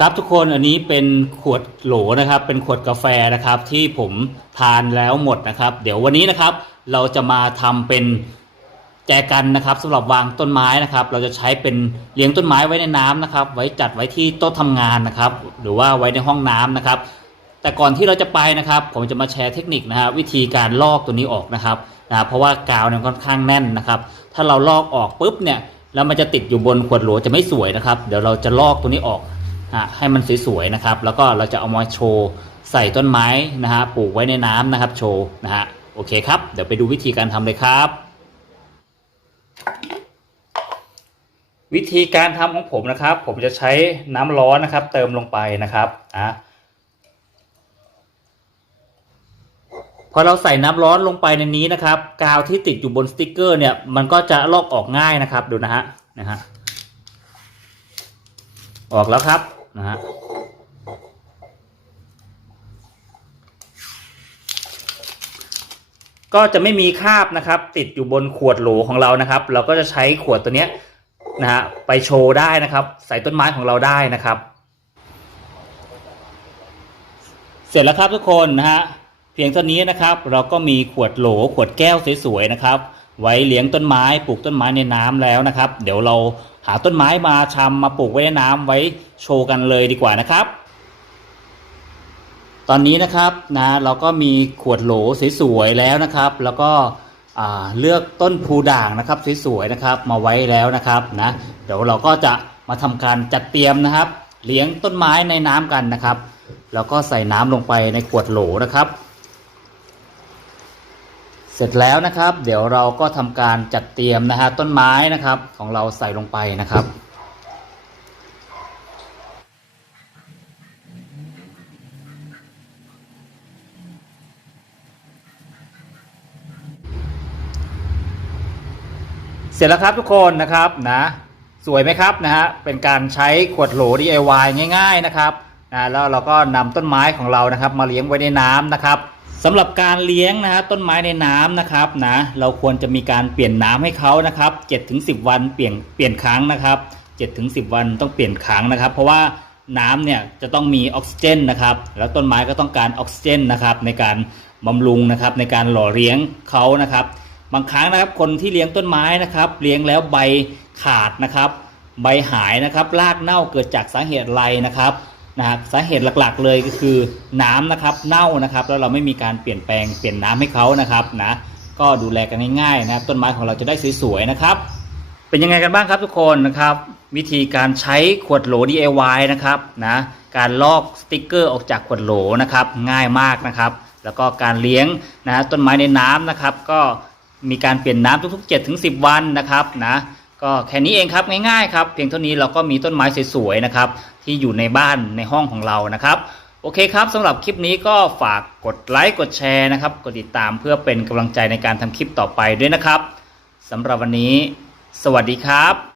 ครับทุกคนอันนี้เป็นขวดโหลนะครับ เป็นขวดกาแฟนะครับที่ผมทานแล้วหมดนะครับ เดี๋ยววันนี้นะครับ เราจะมาทำเป็นแจกันนะครับสำหรับวางต้นไม้นะครับ เราจะใช้เป็นเลี้ยงต้นไม้ไว้ในน้ำนะครับ ไว้จัดไว้ที่โต๊ะทำงานนะครับ หรือว่าไว้ในห้องน้ำนะครับ แต่ก่อนที่เราจะไปนะครับ ผมจะมาแชร์เทคนิคนะฮะวิธีการลอกตัวนี้ออกนะครับนะเพราะว่ากาวเนี่ยค่อนข้างแน่นนะครับ ถ้าเราลอกออกปุ๊บเนี่ยแล้วมันจะติดอยู่บนขวดโหลจะไม่สวยนะครับ เดี๋ยวเราจะลอกตัวนี้ออก ให้มันสวยๆนะครับ แล้วก็เราจะเอามาโชว์ใส่ต้นไม้นะฮะปลูกไว้ในน้ำนะครับ โชว์นะฮะโอเคครับ เดี๋ยวไปดูวิธีการทำเลยครับ วิธีการทำของผมนะครับ ผมจะใช้น้ำร้อนนะครับ เติมลงไปนะครับอะพอเราใส่น้ำร้อนลงไปในนี้นะครับ กาวที่ติดอยู่บนสติกเกอร์เนี่ยมันก็จะลอกออกง่ายนะครับดูนะฮะนะฮะออกแล้วครับ นะฮะก็จะไม่มีคราบนะครับ ติดอยู่บนขวดโหลของเรานะครับ เราก็จะใช้ขวดตัวเนี้ยนะฮะไปโชว์ได้นะครับ ใส่ต้นไม้ของเราได้นะครับ เสร็จแล้วครับทุกคนนะฮะเพียงเท่านี้นะครับ เราก็มีขวดโหลขวดแก้วสวยๆนะครับ ไว้เลี้ยงต้นไม้ปลูกต้นไม้ในน้ำแล้วนะครับ เดี๋ยวเรา หาต้นไม้มาชำมาปลูกไว้ในน้ำไว้โชว์กันเลยดีกว่านะครับ ตอนนี้นะครับนะเราก็มีขวดโหลสวยๆแล้วนะครับ แล้วก็เลือกต้นพูด่างนะครับสวยๆนะครับมาไว้แล้วนะครับนะเดี๋ยวเราก็จะมาทำการจัดเตรียมนะครับ เลี้ยงต้นไม้ในน้ำกันนะครับ แล้วก็ใส่น้ำลงไปในขวดโหลนะครับ เสร็จแล้วนะครับ เดี๋ยวเราก็ทำการจัดเตรียมนะฮะต้นไม้นะครับของเราใส่ลงไปนะครับ เสร็จแล้วครับทุกคนนะครับนะสวยไหมครับนะฮะเป็นการใช้ขวดโหล DIY ง่าย ๆนะครับนะแล้วเราก็นำต้นไม้ของเรานะครับ มาเลี้ยงไว้ในน้ำนะครับ สำหรับการเลี้ยงนะฮะต้นไม้ในน้ำนะครับนะเราควรจะมีการเปลี่ยนน้ำให้เขานะครับ7-10 วันเปลี่ยนเปลี่ยนครั้งนะครับ7-10 วันต้องเปลี่ยนครั้งนะครับ เพราะว่าน้ำเนี่ยจะต้องมีออกซิเจนนะครับแล้วต้นไม้ก็ต้องการออกซิเจนนะครับในการบำรุงนะครับในการหล่อเลี้ยงเขานะครับ บางครั้งนะครับคนที่เลี้ยงต้นไม้นะครับเลี้ยงแล้วใบขาดนะครับ ใบหายนะครับรากเน่าเกิดจากสาเหตุอะไรนะครับ นะฮะสาเหตุหลักๆ เลยก็คือน้ำนะครับเน่านะครับ แล้วเราไม่มีการเปลี่ยนแปลงเปลี่ยนน้ำให้เขานะครับนะก็ดูแลกันง่ายๆนะครับ ต้นไม้ของเราจะได้สวยๆนะครับ เป็นยังไงกันบ้างครับทุกคนนะครับ วิธีการใช้ขวดโหล DIY นะครับนะการลอกสติกเกอร์ออกจากขวดโหลนะครับง่ายมากนะครับ แล้วก็การเลี้ยงนะต้นไม้ในน้ำนะครับ ก็มีการเปลี่ยนน้ำทุกๆ7ถึง10 วันนะครับนะ ก็แค่นี้เองครับง่ายๆครับเพียงเท่านี้เราก็มีต้นไม้สวยๆนะครับที่อยู่ในบ้านในห้องของเรานะครับโอเคครับสำหรับคลิปนี้ก็ฝากกดไลค์กดแชร์นะครับกดติดตามเพื่อเป็นกำลังใจในการทำคลิปต่อไปด้วยนะครับสำหรับวันนี้ สวัสดีครับ